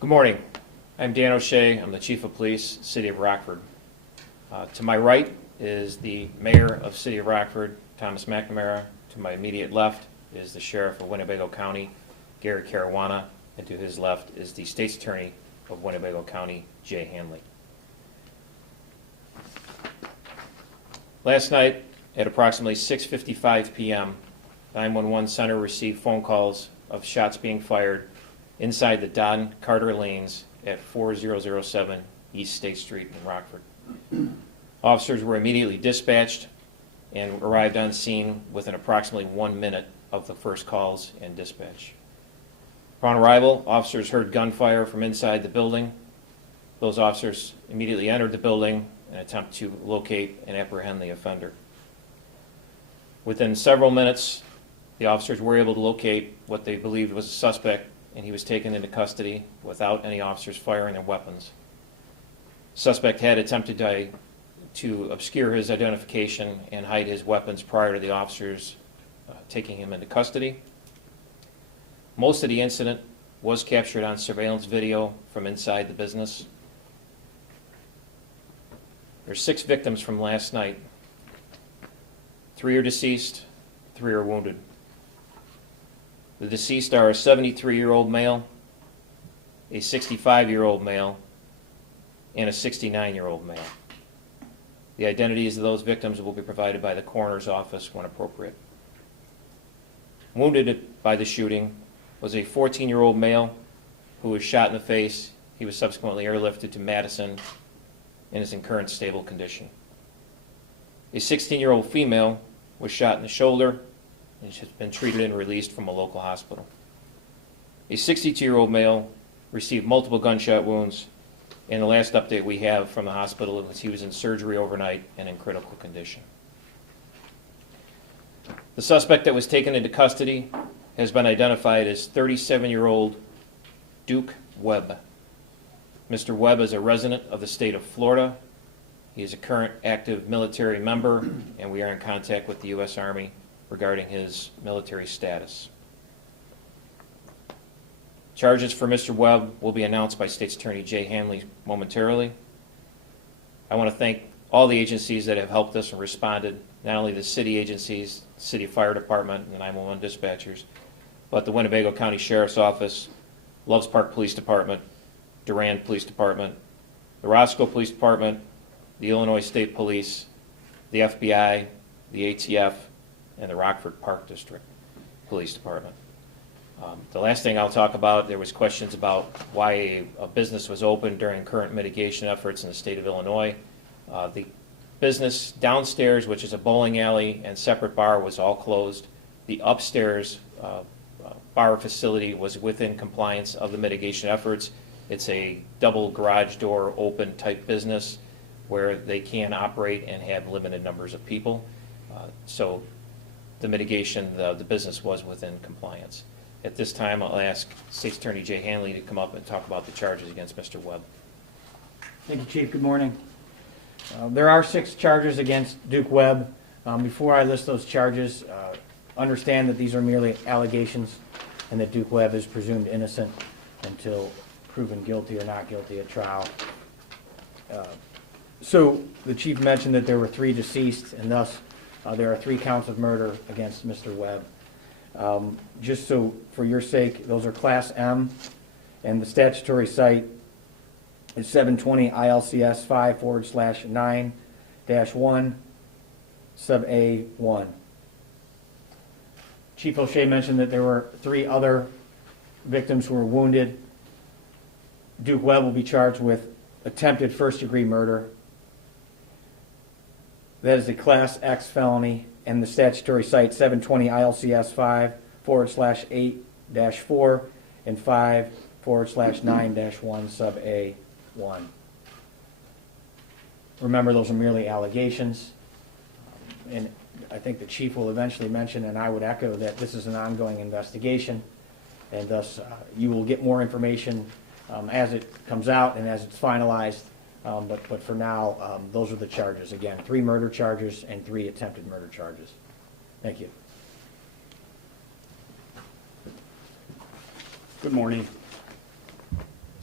Good morning. I'm Dan O'Shea. I'm the Chief of Police, City of Rockford. To my right is the Mayor of City of Rockford, Thomas McNamara. To my immediate left is the Sheriff of Winnebago County, Gary Caruana, and to his left is the State's Attorney of Winnebago County, Jay Hanley. Last night at approximately 6:55 p.m., 911 Center received phone calls of shots being fired inside the Don Carter lanes at 4007 East State Street in Rockford. Officers were immediately dispatched and arrived on scene within approximately 1 minute of the first calls and dispatch. Upon arrival, officers heard gunfire from inside the building. Those officers immediately entered the building and attempted to locate and apprehend the offender. Within several minutes, the officers were able to locate what they believed was a suspect, and he was taken into custody without any officers firing their weapons. Suspect had attempted to obscure his identification and hide his weapons prior to the officers taking him into custody. Most of the incident was captured on surveillance video from inside the business. There's 6 victims from last night. 3 are deceased, 3 are wounded. The deceased are a 73-year-old male, a 65-year-old male, and a 69-year-old male. The identities of those victims will be provided by the coroner's office when appropriate. Wounded by the shooting was a 14-year-old male who was shot in the face. He was subsequently airlifted to Madison and is in current stable condition. A 16-year-old female was shot in the shoulder and has been treated and released from a local hospital. A 62-year-old male received multiple gunshot wounds, and the last update we have from the hospital is he was in surgery overnight and in critical condition. The suspect that was taken into custody has been identified as 37-year-old Duke Webb. Mr. Webb is a resident of the state of Florida. He is a current active military member, and we are in contact with the U.S. Army regarding his military status. Charges for Mr. Webb will be announced by State's Attorney Jay Hanley momentarily. I want to thank all the agencies that have helped us and responded, not only the city agencies, City Fire Department, and the 911 dispatchers, but the Winnebago County Sheriff's Office, Loves Park Police Department, Durand Police Department, the Roscoe Police Department, the Illinois State Police, the FBI, the ATF, and the Rockford Park District Police Department. The last thing I'll talk about, there was questions about why a business was open during current mitigation efforts in the state of Illinois. The business downstairs, which is a bowling alley and separate bar, was all closed. The upstairs bar facility was within compliance of the mitigation efforts. It's a double garage door open type business where they can operate and have limited numbers of people. So the mitigation, the business was within compliance. At this time, I'll ask State's Attorney Jay Hanley to come up and talk about the charges against Mr. Webb. Thank you, Chief. Good morning. There are 6 charges against Duke Webb. Before I list those charges, understand that these are merely allegations and that Duke Webb is presumed innocent until proven guilty or not guilty at trial. So the Chief mentioned that there were 3 deceased, and thus there are 3 counts of murder against Mr. Webb. Just so for your sake, those are Class M, and the statutory cite is 720 ILCS 5/9-1 sub A1. Chief O'Shea mentioned that there were 3 other victims who were wounded. Duke Webb will be charged with attempted first-degree murder. That is a Class X felony, and the statutory cite 720 ILCS 5/8-4 and 5/9-1 sub A1. Remember, those are merely allegations, and I think the Chief will eventually mention, and I would echo, that this is an ongoing investigation, and thus you will get more information as it comes out and as it's finalized. But for now, those are the charges. Again, 3 murder charges and 3 attempted murder charges. Thank you. Good morning.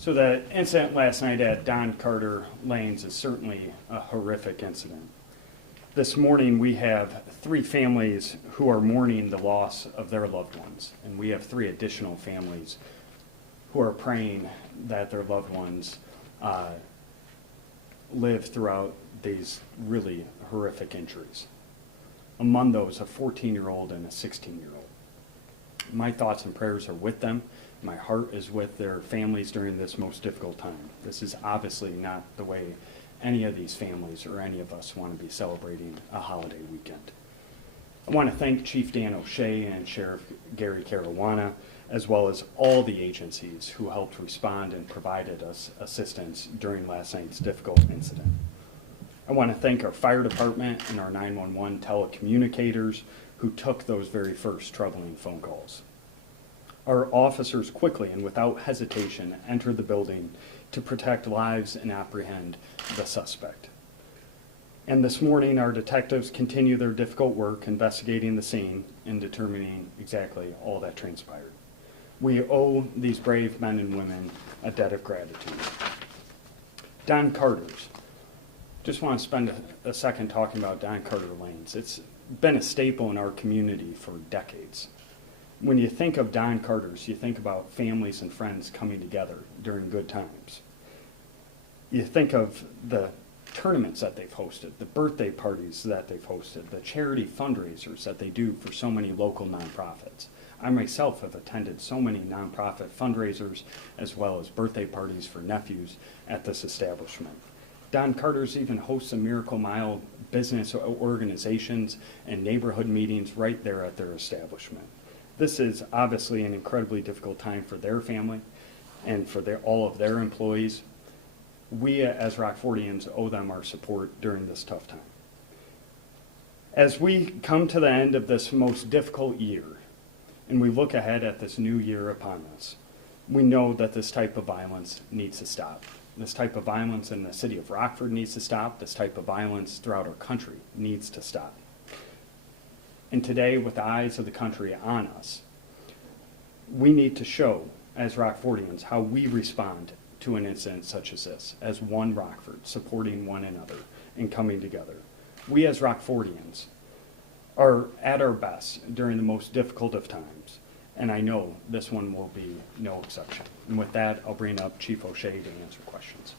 So the incident last night at Don Carter Lanes is certainly a horrific incident. This morning, we have 3 families who are mourning the loss of their loved ones, and we have 3 additional families who are praying that their loved ones live throughout these really horrific injuries. Among those, a 14-year-old and a 16-year-old. My thoughts and prayers are with them. My heart is with their families during this most difficult time. This is obviously not the way any of these families or any of us want to be celebrating a holiday weekend. I want to thank Chief Dan O'Shea and Sheriff Gary Caruana, as well as all the agencies who helped respond and provided us assistance during last night's difficult incident. I want to thank our fire department and our 911 telecommunicators who took those very first troubling phone calls. Our officers quickly and without hesitation entered the building to protect lives and apprehend the suspect. And this morning, our detectives continue their difficult work investigating the scene and determining exactly all that transpired. We owe these brave men and women a debt of gratitude. Don Carter's. Just want to spend a second talking about Don Carter Lanes. It's been a staple in our community for decades. When you think of Don Carter's, you think about families and friends coming together during good times. You think of the tournaments that they've hosted, the birthday parties that they've hosted, the charity fundraisers that they do for so many local nonprofits. I myself have attended so many nonprofit fundraisers as well as birthday parties for nephews at this establishment. Don Carter's even hosts a Miracle Mile business organizations and neighborhood meetings right there at their establishment. This is obviously an incredibly difficult time for their family and for all of their employees. We as Rockfordians owe them our support during this tough time. As we come to the end of this most difficult year and we look ahead at this new year upon us, we know that this type of violence needs to stop. This type of violence in the city of Rockford needs to stop. This type of violence throughout our country needs to stop. And today, with the eyes of the country on us, we need to show, as Rockfordians, how we respond to an incident such as this, as one Rockford, supporting one another and coming together. We as Rockfordians are at our best during the most difficult of times, and I know this one will be no exception. And with that, I'll bring up Chief O'Shea to answer questions.